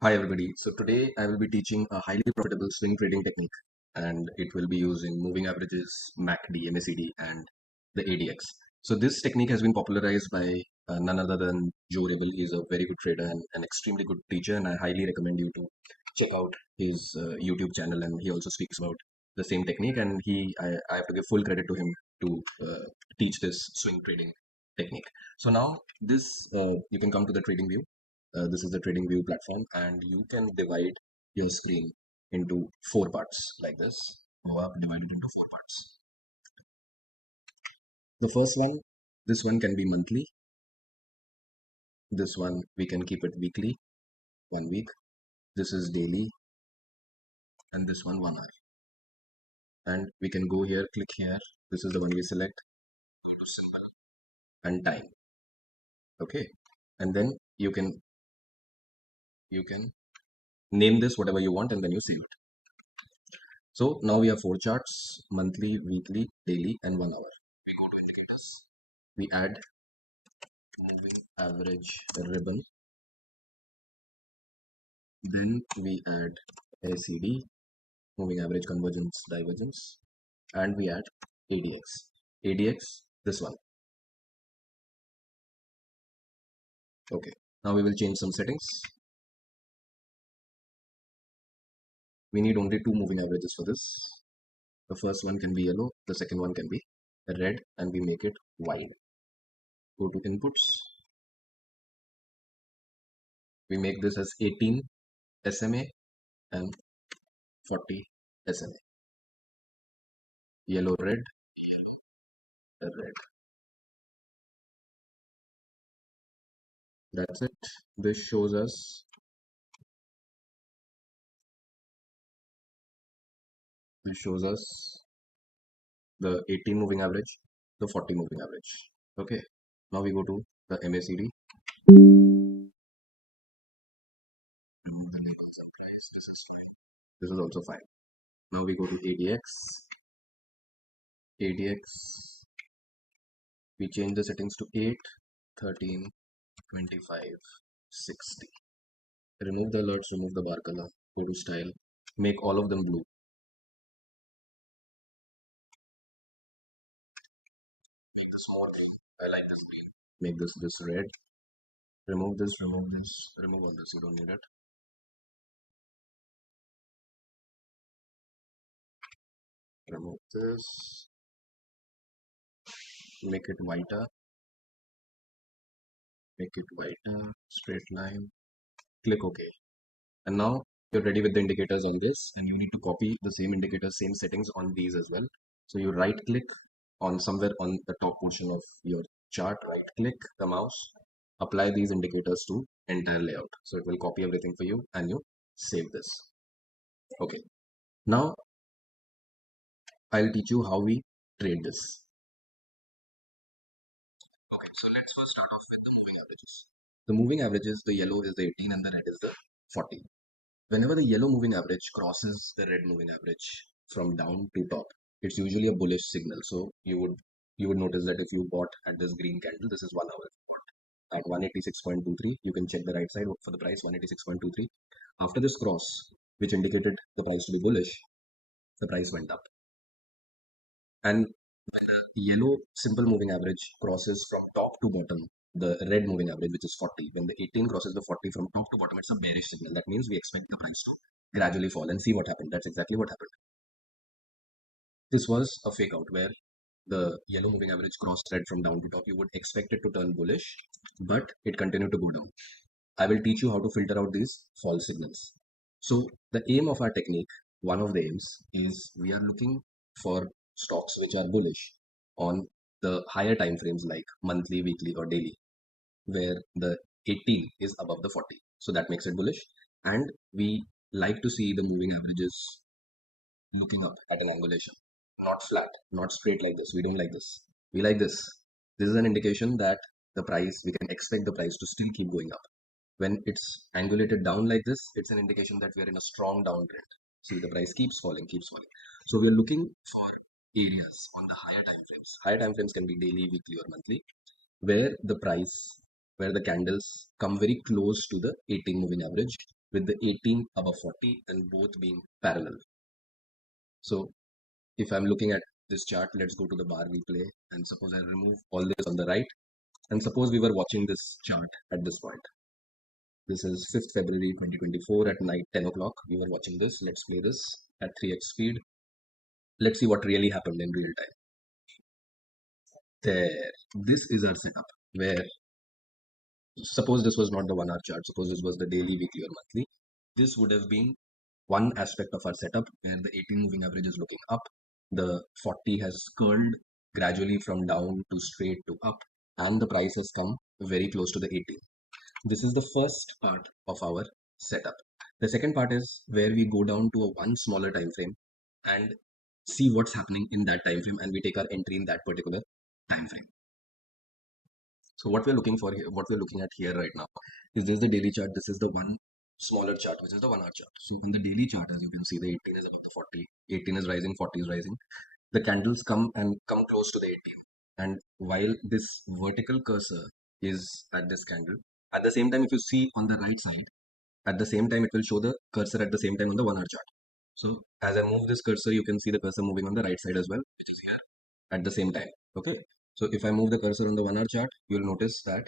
Hi everybody. So today I will be teaching a highly profitable swing trading technique, and it will be using moving averages, MACD, MACD and the ADX. So this technique has been popularized by none other than Joe Rabel. He is a very good trader and an extremely good teacher, and I highly recommend you to check out his YouTube channel, and he also speaks about the same technique, and I have to give full credit to him to teach this swing trading technique. So now you can come to the trading view. This is the trading view platform, and you can divide your screen into four parts like this. Go up, divide it into four parts. The first one, this one can be monthly. This one we can keep it weekly, 1 week. This is daily, and this one 1 hour. And we can go here, click here. This is the one we select. Go to simple and time. Okay, and then you can name this whatever you want, and then you save it. So now we have four charts: monthly, weekly, daily, and 1 hour. We go to indicators. We add moving average ribbon. Then we add ACD, moving average convergence divergence, and we add ADX. ADX, this one. Okay. Now we will change some settings. We need only two moving averages for this. The first one can be yellow, the second one can be red, and we make it wide. Go to inputs. We make this as 18 SMA and 40 SMA. Yellow, red, red. That's it. This shows us the 18 moving average, the 40 moving average. Okay. Now we go to the MACD. Remove the labels and price. This is fine. This is also fine. Now we go to ADX. ADX. We change the settings to 8, 13, 25, 60. Remove the alerts, remove the bar color. Go to style. Make all of them blue. Make this more green. I like this green. Make this red. Remove this, remove this, remove all this. You don't need it. Remove this. Make it whiter. Make it whiter. Straight line. Click OK. And now you're ready with the indicators on this, and you need to copy the same indicators, same settings on these as well. So you right click on somewhere on the top portion of your chart, right click the mouse, apply these indicators to entire layout. So it will copy everything for you, and you save this. Okay. Now I'll teach you how we trade this. Okay, so let's first start off with the moving averages. The moving averages, the yellow is the 18 and the red is the 40. Whenever the yellow moving average crosses the red moving average from down to top, it's usually a bullish signal. So you would notice that if you bought at this green candle, this is 1 hour at 186.23. You can check the right side for the price 186.23. After this cross, which indicated the price to be bullish, the price went up. And when the yellow simple moving average crosses from top to bottom, the red moving average, which is 40, when the 18 crosses the 40 from top to bottom, it's a bearish signal. That means we expect the price to gradually fall, and see what happened. That's exactly what happened. This was a fake out where the yellow moving average crossed red from down to top. You would expect it to turn bullish, but it continued to go down. I will teach you how to filter out these false signals. So the aim of our technique, one of the aims, is we are looking for stocks which are bullish on the higher time frames like monthly, weekly, or daily, where the 18 is above the 40. So that makes it bullish. And we like to see the moving averages looking up at an angulation, not flat, not straight like this. We don't like this. We like this. This is an indication that we can expect the price to still keep going up. When it's angulated down like this, it's an indication that we are in a strong downtrend. See, the price keeps falling, keeps falling. So we are looking for areas on the higher time frames. Higher time frames can be daily, weekly, or monthly, where the candles come very close to the 18 moving average, with the 18 above 40 and both being parallel. So if I'm looking at this chart, let's go to the bar replay and suppose I remove all this on the right. And suppose we were watching this chart at this point. This is 5th February 2024 at night 10 o'clock. We were watching this. Let's play this at 3x speed. Let's see what really happened in real time. There. This is our setup where suppose this was not the 1 hour chart. Suppose this was the daily, weekly or monthly. This would have been one aspect of our setup where the 18 moving average is looking up. The 40 has curled gradually from down to straight to up and the price has come very close to the 18. This is the first part of our setup. The second part is where we go down to a one smaller time frame and see what's happening in that time frame and we take our entry in that particular time frame. So what we're looking for here, what we're looking at here right now is this the daily chart. This is the one smaller chart, which is the 1 hour chart. So on the daily chart, as you can see, the 18 is above the 40, 18 is rising, 40 is rising. The candles come close to the 18. And while this vertical cursor is at this candle, at the same time, if you see on the right side, at the same time, it will show the cursor at the same time on the 1 hour chart. So as I move this cursor, you can see the cursor moving on the right side as well, which is here at the same time. Okay. So if I move the cursor on the 1 hour chart, you'll notice that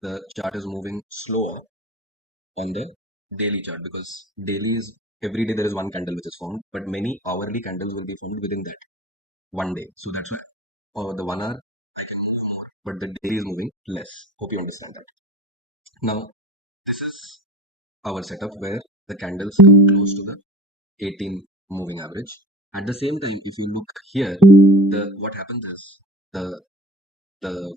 the chart is moving slower on the daily chart because daily is every day there is one candle which is formed, but many hourly candles will be formed within that one day. So that's why the 1 hour, but the daily is moving less. Hope you understand that. Now, this is our setup where the candles come close to the 18 moving average. At the same time, if you look here, the what happens is the the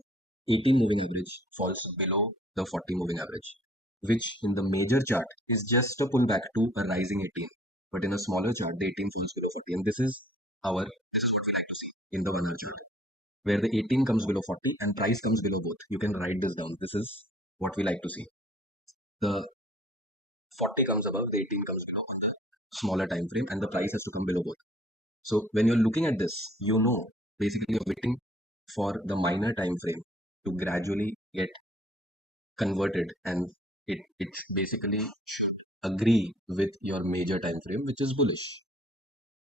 18 moving average falls below the 40 moving average, which in the major chart is just a pullback to a rising 18. But in a smaller chart, the 18 falls below 40. And this is what we like to see in the 1 hour chart, where the 18 comes below 40 and price comes below both. You can write this down. This is what we like to see. The 40 comes above, the 18 comes below on the smaller time frame, and the price has to come below both. So when you're looking at this, you know basically you're waiting for the minor time frame to gradually get converted and it basically should agree with your major time frame which is bullish.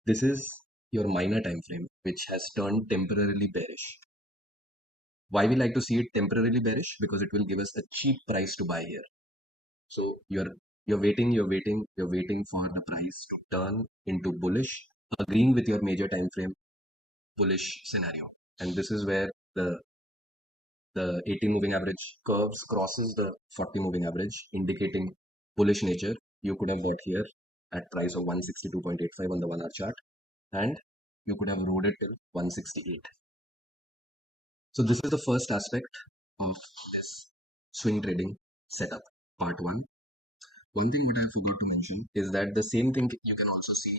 This is your minor time frame which has turned temporarily bearish. Why we like to see it temporarily bearish? Because it will give us a cheap price to buy here. So you're waiting for the price to turn into bullish, agreeing with your major time frame bullish scenario. And this is where the 18 moving average curves crosses the 40 moving average, indicating bullish nature. You could have bought here at price of 162.85 on the 1 hour chart, and you could have rode it till 168. So this is the first aspect of this swing trading setup, part one. One thing what I forgot to mention is that the same thing you can also see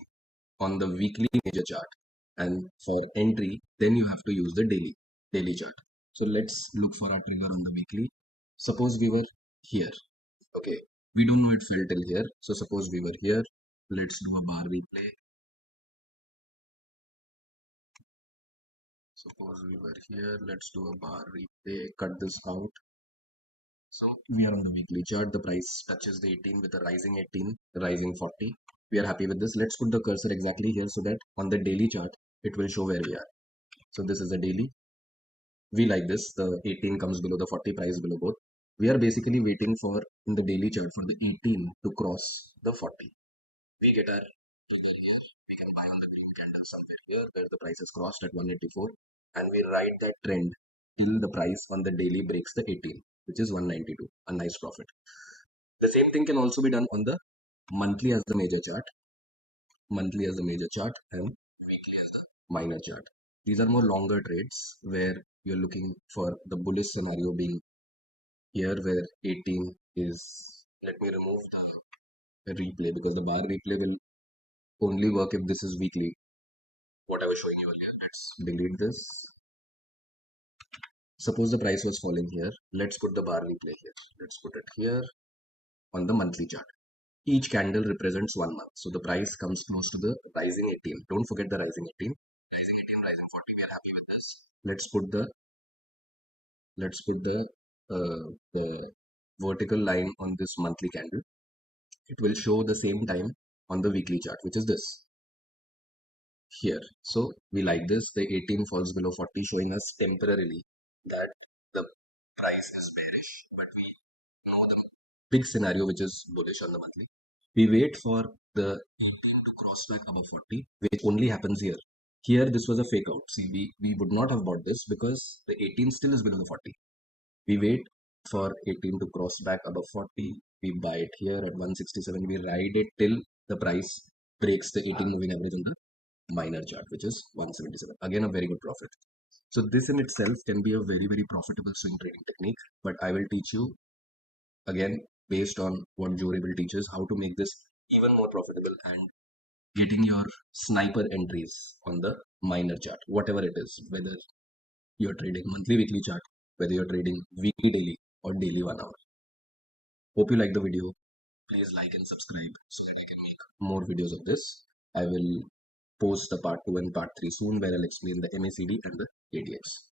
on the weekly major chart, and for entry then you have to use the daily chart. So let's look for our trigger on the weekly. Suppose we were here. Okay, we don't know it fell till here, so suppose we were here. Let's do a bar replay. Suppose we were here. Let's do a bar replay. Cut this out. So we are on the weekly chart. The price touches the 18 with a rising 18, rising 40. We are happy with this. Let's put the cursor exactly here so that on the daily chart it will show where we are. So this is a daily. We like this. The 18 comes below the 40, price below both. We are basically waiting for in the daily chart for the 18 to cross the 40. We get our trigger here. We can buy on the green candle somewhere here where the price is crossed at 184, and we ride that trend till the price on the daily breaks the 18, which is 192. A nice profit. The same thing can also be done on the monthly as the major chart, and weekly as the minor chart. These are more longer trades where you're looking for the bullish scenario being here where 18 is. Let me remove the replay because the bar replay will only work if this is weekly. What I was showing you earlier. Let's delete this. Suppose the price was falling here. Let's put the bar replay here. Let's put it here on the monthly chart. Each candle represents 1 month. So the price comes close to the rising 18. Don't forget the rising 18. Rising 18, rising 40. We are happy with this. Let's put the vertical line on this monthly candle. it will show the same time on the weekly chart, which is this here. So we like this. The 18 falls below 40, showing us temporarily that the price is bearish, but we know the big scenario which is bullish on the monthly. We wait for the 18 to cross back above 40, which only happens here. Here, this was a fake out. See, we would not have bought this because the 18 still is below the 40. We wait for 18 to cross back above 40. We buy it here at 167. We ride it till the price breaks the 18 moving average on the minor chart, which is 177. Again, a very good profit. So this in itself can be a very, very profitable swing trading technique. But I will teach you again, based on what Joe Rabel teaches, how to make this even more profitable and getting your sniper entries on the minor chart, whatever it is, whether you're trading monthly, weekly chart, whether you're trading weekly, daily, or daily 1 hour. Hope you like the video. Please like and subscribe so that I can make more videos of this. I will post the part 2 and part 3 soon, where I'll explain the MACD and the ADX.